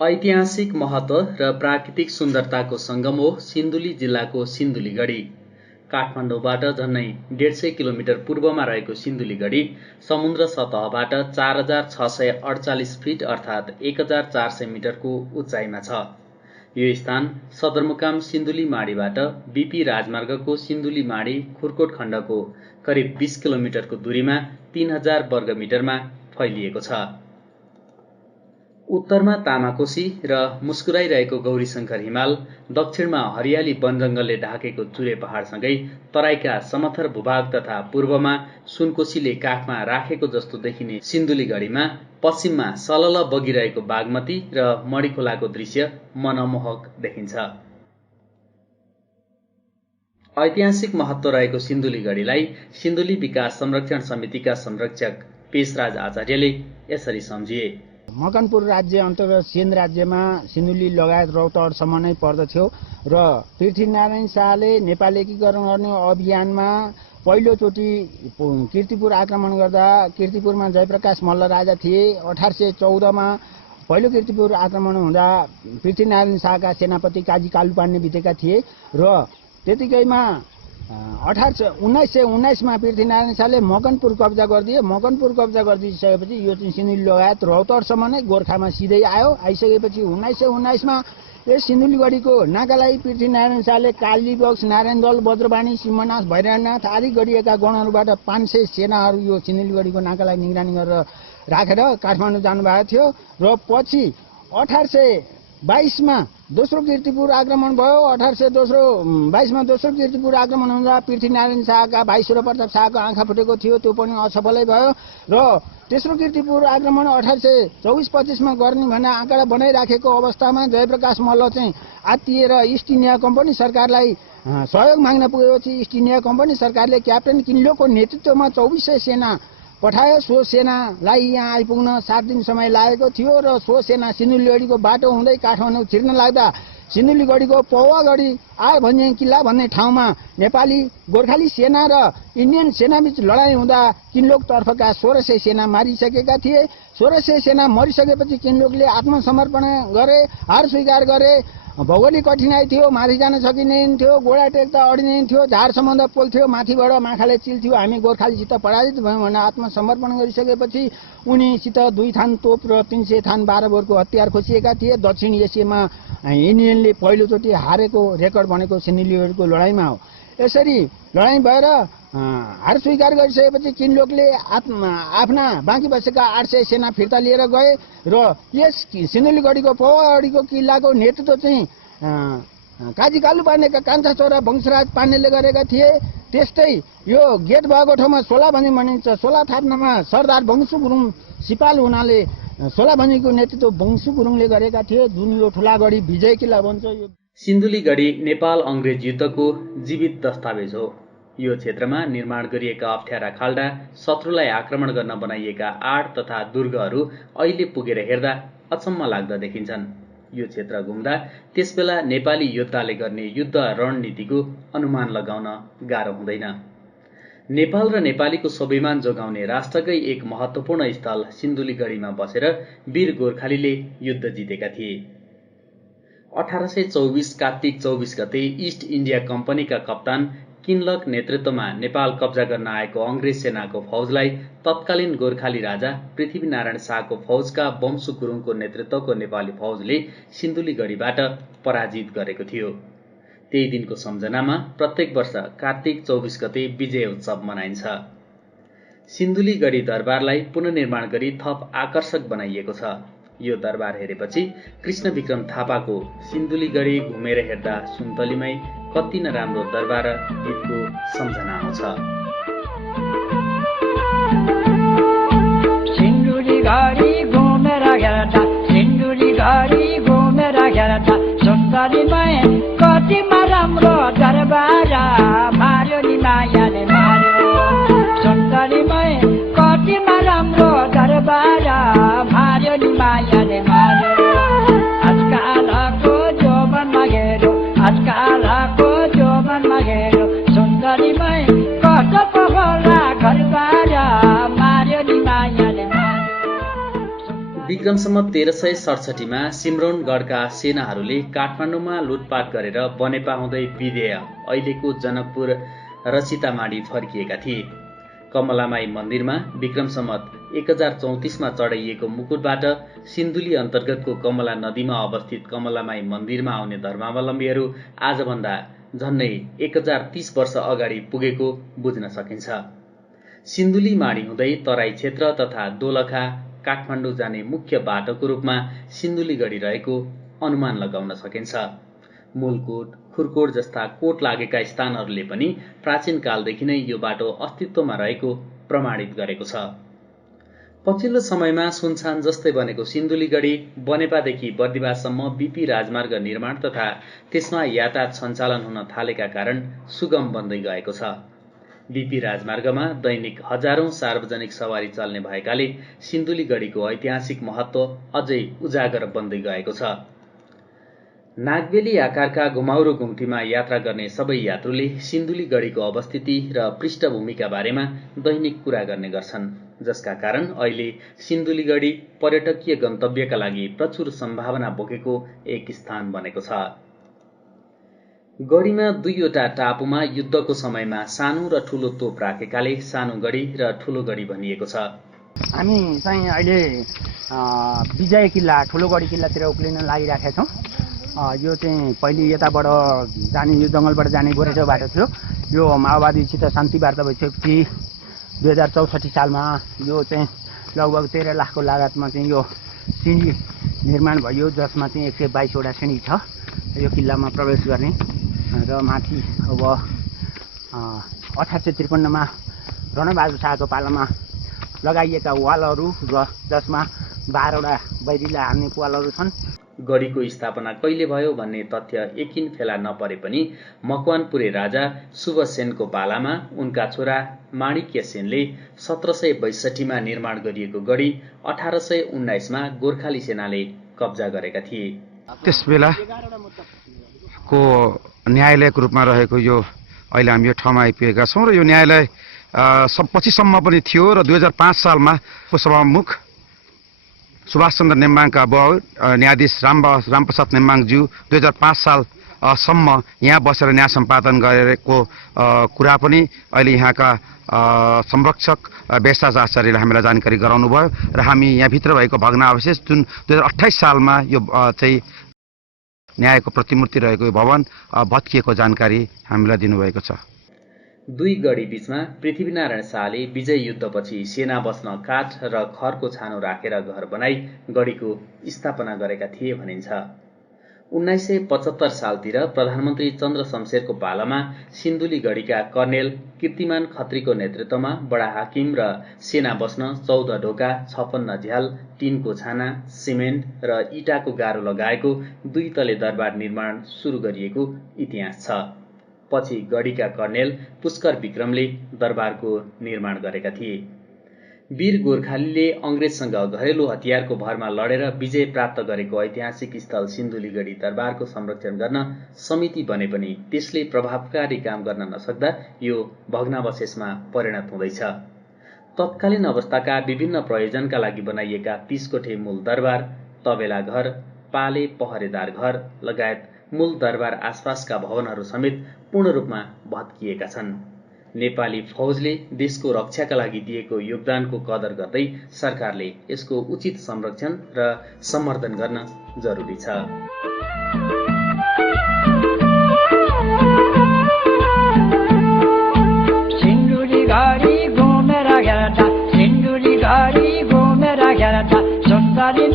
ऐतिहासिक महत्व र प्राकृतिक सुन्दरताको सङ्गम हो सिन्धुली जिल्लाको सिन्धुलीगढी। काठमाडौँबाट झन्नै 150 किलोमिटर पूर्वमा रहेको सिन्धुलीगढी समुद्र सतहबाट 4648 फिट अर्थात् 1400 मिटरको उचाइमा छ। यो स्थान सदरमुकाम सिन्धुलीमाढीबाट बीपी राजमार्गको सिन्धुलीमाढी खुर्कोट खण्डको करिब 20 किलोमिटरको दूरीमा 3000 वर्गमिटरमा फैलिएको छ। उत्तरमा तामाकोशी र मुस्कुराइरहेको गौरीशंकर हिमाल, दक्षिणमा हरियाली वनजङ्गलले ढाकेको चुरे पहाडसँगै तराईका समथर भूभाग तथा पूर्वमा सुनकोशीले काखमा राखेको जस्तो देखिने सिन्धुलीगढीमा पश्चिममा सलल बगिरहेको बागमती र मणिखोलाको दृश्य मनमोहक देखिन्छ। ऐतिहासिक महत्व रहेको सिन्धुलीगढीलाई सिन्धुली विकास संरक्षण समितिका संरक्षक पेशराज आचार्यले यसरी सम्झिए। मकनपुर राज्य अन्तर्गत सेन राज्यमा सिन्धुली लगायत रौतहटसम्म नै पर्दथ्यो र पृथ्वीनारायण शाहले नेपाल एकीकरण गर्ने अभियानमा पहिलोचोटि कीर्तिपुर आक्रमण गर्दा कीर्तिपुरमा जयप्रकाश मल्ल राजा थिए। 1814 मा पहिलो कीर्तिपुर आक्रमण हुँदा पृथ्वीनारायण शाहका सेनापति काजी कालुपाण्डे बितेका थिए र त्यतिकैमा 1919 मा पृथ्वीनारायण शाहले मकनपुर कब्जा गरिदिए। मकनपुर कब्जा गरिदिसकेपछि यो चाहिँ सिन्धुली लगायत रौतहटसम्म नै गोर्खामा सिधै आइसकेपछि 1919 मा यस सिन्धुलीगढीको नाकालाई पृथ्वीनारायण शाहले कालीबक्स, नारायण दल, वज्रवाणी, सिंहनाथ, भैरवनाथ आदि गरिएका गणहरूबाट 500 सेनाहरू यो सिन्धुलीगढीको नाकालाई निगरानी गरेर राखेर काठमाडौँ जानुभएको थियो र पछि 1822 मा दोस्रो कीर्तिपुर आक्रमण भयो। 1822 मा दोस्रो कीर्तिपुर आक्रमण हुँदा पृथ्वीनारायण शाहका भाइ सूर्यप्रताप शाहको आँखा फुटेको थियो, त्यो पनि असफलै भयो र तेस्रो कीर्तिपुर आक्रमण 1824-25 मा गर्ने भन्ने आँकडा बनाइराखेको अवस्थामा जयप्रकाश मल्ल चाहिँ आत्तिएर इस्ट इन्डिया कम्पनी सरकारलाई सहयोग माग्न पुगेपछि इस्ट इन्डिया कम्पनी सरकारले क्याप्टेन किन्लोको नेतृत्वमा 2400 सेना पठायो। सो सेनालाई यहाँ आइपुग्न 7 दिन समय लागेको थियो र सो सेना सिन्धुलीगढीको बाटो हुँदै काठमाडौँ छिर्न लाग्दा सिन्धुलीगढीको पौवागढी भन्ने किल्ला भन्ने ठाउँमा नेपाली गोर्खाली सेना र इन्डियन सेनाबीच लडाईँ हुँदा किन्लोक तर्फका 1600 सेना मारिसकेका थिए। 1600 सेना मरिसकेपछि किन्लोकले आत्मसमर्पण गरे, हार स्वीकार गरे। भौगोलिक कठिनाई थियो, माथि जान सकिँदैन थियो, गोडा टेक्दा अडिँदैन थियो, झार सम्बन्ध पोल थियो, माथिबाट माखाले चिल्थ्यो, हामी गोर्खालीसित पराजित भयौँ भनेर आत्मसमर्पण गरिसकेपछि उनीसित 2 थान तोप र 300 थान 12 बोरको हतियार खोसिएका थिए। दक्षिण एसियामा इन्डियनले पहिलोचोटि हारेको रेकर्ड बनेको सिन्धुलीगढीको लडाईँमा हो। यसरी लडाईँ भएर हार स्वीकार गरिसकेपछि किन्लोकले आफ्ना बाँकी बसेका 800 सेना फिर्ता लिएर गए र यस सिन्धुलीगढीको पौवागढीको किल्लाको नेतृत्व चाहिँ काजी कालुपाण्डेका कान्छा छोरा वंशराज पाण्डेले गरेका थिए। त्यस्तै यो गेट भएको ठाउँमा सोलाभनी भनिन्छ। सोला थाप्नमा सरदार वंशु गुरुङ सिपाल हुनाले सोलाभनीको नेतृत्व वंशु गुरुङले गरेका थिए, जुन यो ठुलागढी विजय किल्ला भन्छ। सिन्धुलीगढी नेपाल अंग्रेज युद्धको जीवित दस्तावेज हो। यो क्षेत्रमा निर्माण गरिएका अप्ठ्यारा खाल्डा, शत्रुलाई आक्रमण गर्न बनाइएका आड तथा दुर्गहरू अहिले पुगेर हेर्दा अचम्म लाग्दा देखिन्छन्। यो क्षेत्र घुम्दा त्यसबेला नेपाली योद्धाले गर्ने युद्ध रणनीतिको अनुमान लगाउन गाह्रो हुँदैन। नेपाल र नेपालीको स्वाभिमान जोगाउने राष्ट्रकै एक महत्त्वपूर्ण स्थल सिन्धुलीगढीमा बसेर वीर गोर्खालीले युद्ध जितेका थिए। 1824 कार्तिक 24 गते इस्ट इन्डिया कम्पनीका कप्तान किन्लक नेतृत्वमा नेपाल कब्जा गर्न आएको अंग्रेज सेनाको फौजलाई तत्कालीन गोर्खाली राजा पृथ्वीनारायण शाहको फौजका वंशु गुरुङको नेतृत्वको नेपाली फौजले सिन्धुलीगढीबाट पराजित गरेको थियो। त्यही दिनको सम्झनामा प्रत्येक वर्ष कार्तिक 24 गते विजय उत्सव मनाइन्छ। सिन्धुलीगढी दरबारलाई पुनर्निर्माण गरी थप आकर्षक बनाइएको छ। यो दरबार हेरेपछि कृष्ण विक्रम थापाको सिन्धुलीगढी घुमेर हेर्दा सुन्तलीमै कति न राम्रो दरबार गीतको सम्झना आउँछ। सिन्धुलीगढी घुमेर हेर्दा, सिन्धुलीगढी घुमेर हेर्दा सुन्तलीमै कति राम्रो दरबार मार्यो नि मायाले मार्यो। सुन्तलीमै कति राम्रो दरबार मार्यो नि मायाले मार्यो। आजकालको जोबनमा हेर्यो, आजकालको जोबनमा हेर्यो सुन्दरीमै कस्तो पो होला घरबार मार्यो नि मायाले मार्यो। विक्रम सम्वत 1367 सिम्रौनगढका सेनाहरूले काठमाडौँमा लुटपाट गरेर बनेपा हुँदै विदेय अहिलेको जनकपुर र सीतामाढी फर्किएका थिए। कमलामाई मन्दिरमा विक्रम सम्वत 1034 चढाइएको मुकुटबाट सिन्धुली अन्तर्गतको कमला नदीमा अवस्थित कमलामाई मन्दिरमा आउने धर्मावलम्बीहरू आजभन्दा झन्डै 1030 वर्ष अगाडि पुगेको बुझ्न सकिन्छ। सिन्धुली माडी हुँदै तराई क्षेत्र तथा दोलखा काठमाडौँ जाने मुख्य बाटोको रूपमा सिन्धुलीगढी रहेको अनुमान लगाउन सकिन्छ। मूलकोट, खुरकोट जस्ता कोट लागेका स्थानहरूले पनि प्राचीन कालदेखि नै यो बाटो अस्तित्वमा रहेको प्रमाणित गरेको छ। पछिल्लो समयमा सुनसान जस्तै बनेको सिन्धुलीगढी बनेपादेखि बर्दिवाससम्म बीपी राजमार्ग निर्माण तथा त्यसमा यातायात सञ्चालन हुन थालेका कारण सुगम बन्दै गएको छ। बीपी राजमार्गमा दैनिक हजारौं सार्वजनिक सवारी चल्ने भएकाले सिन्धुलीगढीको ऐतिहासिक महत्त्व अझै उजागर बन्दै गएको छ। नागबेली आकारका घुमाउरो घुम्तीमा यात्रा गर्ने सबै यात्रुले सिन्धुलीगढीको अवस्थिति र पृष्ठभूमिका बारेमा दैनिक कुरा गर्ने गर्छन्, जसका कारण अहिले सिन्धुलीगढी पर्यटकीय गन्तव्यका लागि प्रचुर सम्भावना बोकेको एक स्थान बनेको छ। गढीमा दुईवटा टापुमा युद्धको समयमा सानो र ठूलो तोप राखेकाले सानो गढी र ठूलो गढी भनिएको छ। हामी चाहिँ अहिले विजय किल्ला ठूलो गढी किल्लातिर उक्लिन लागिराखेका छौँ। यो चाहिँ पहिले यताबाट जाने यो जङ्गलबाट जाने गोरेचो बाटो थियो। यो माओवादीसित शान्ति वार्ता भइसकेपछि 2064 सालमा यो चाहिँ लगभग 13 लाखको लागतमा चाहिँ यो सिँढी निर्माण भयो, जसमा चाहिँ 122वटा सिँढी छ यो किल्लामा प्रवेश गर्ने। र माथि अब 1853मा रणबहादुर शाहको पालामा लगाइएका वालहरू र जसमा 12वटा बैरीलाई हान्ने वालहरू छन्। गढीको स्थापना कहिले भयो भन्ने तथ्य यकिन फेला नपरे पनि मकवानपुरे राजा सुबसेनको पालामा उनका छोरा माणिक्य सेनले 1762मा निर्माण गरिएको गढी 1819मा गोर्खाली सेनाले कब्जा गरेका थिए। त्यसबेलाको न्यायालयको रूपमा रहेको यो अहिले हामी यो ठाउँमा आइपुगेका छौँ र यो न्यायालय पछिसम्म पनि थियो र 2005 सालमा सभामुख सुभाषचन्द्र नेम्बाङका बाउ न्यायाधीश रामप्रसाद नेम्बाङज्यू 2005 सालसम्म यहाँ बसेर न्याय सम्पादन गरेको कुरा पनि अहिले यहाँका संरक्षक बेसाज आचार्यले हामीलाई जानकारी गराउनुभयो र हामी यहाँभित्र भएको भग्नावशेष जुन 2028 सालमा यो चाहिँ न्यायको प्रतिमूर्ति रहेको यो भवन भत्किएको जानकारी हामीलाई दिनुभएको छ। दुई गढी बीचमा पृथ्वीनारायण शाहले विजय युद्धपछि सेना बस्न काठ र खरको छानो राखेर घर बनाई गढीको स्थापना गरेका थिए भनिन्छ। 1975 सालतिर प्रधानमन्त्री चन्द्र शमशेरको पालामा सिन्धुलीगढीका कर्नेल कीर्तिमान खत्रीको नेतृत्वमा बडा हाकिम र सेना बस्न 14 ढोका, 56 झ्याल, टिनको छाना, सिमेन्ट र इटाको गारो लगाएको 2 तले दरबार निर्माण सुरु गरिएको इतिहास छ। पछि गढीका कर्नेल पुष्कर विक्रमले दरबारको निर्माण गरेका थिए। वीर गोर्खालीले अंग्रेजसँग घरेलु हतियारको भरमा लडेर विजय प्राप्त गरेको ऐतिहासिक स्थल सिन्धुलीगढी दरबारको संरक्षण गर्न समिति बने पनि त्यसले प्रभावकारी काम गर्न नसक्दा यो भग्नावशेषमा परिणत हुँदैछ। तत्कालीन अवस्थाका विभिन्न प्रयोजनका लागि बनाइएका 30 कोठे मूल दरबार, तबेला घर, पाले पहरेदार घर लगायत मूल दरबार आसपासका भवनहरू समेत पूर्ण रूपमा भत्किएका छन्। नेपाली फौजले देशको रक्षाका लागि दिएको योगदानको कदर गर्दै सरकारले यसको उचित संरक्षण र सम्वर्धन गर्न जरुरी छ। सिन्धुलीगढी घुमेर हेर्दा, सिन्धुलीगढी घुमेर हेर्दा, सुन्दरी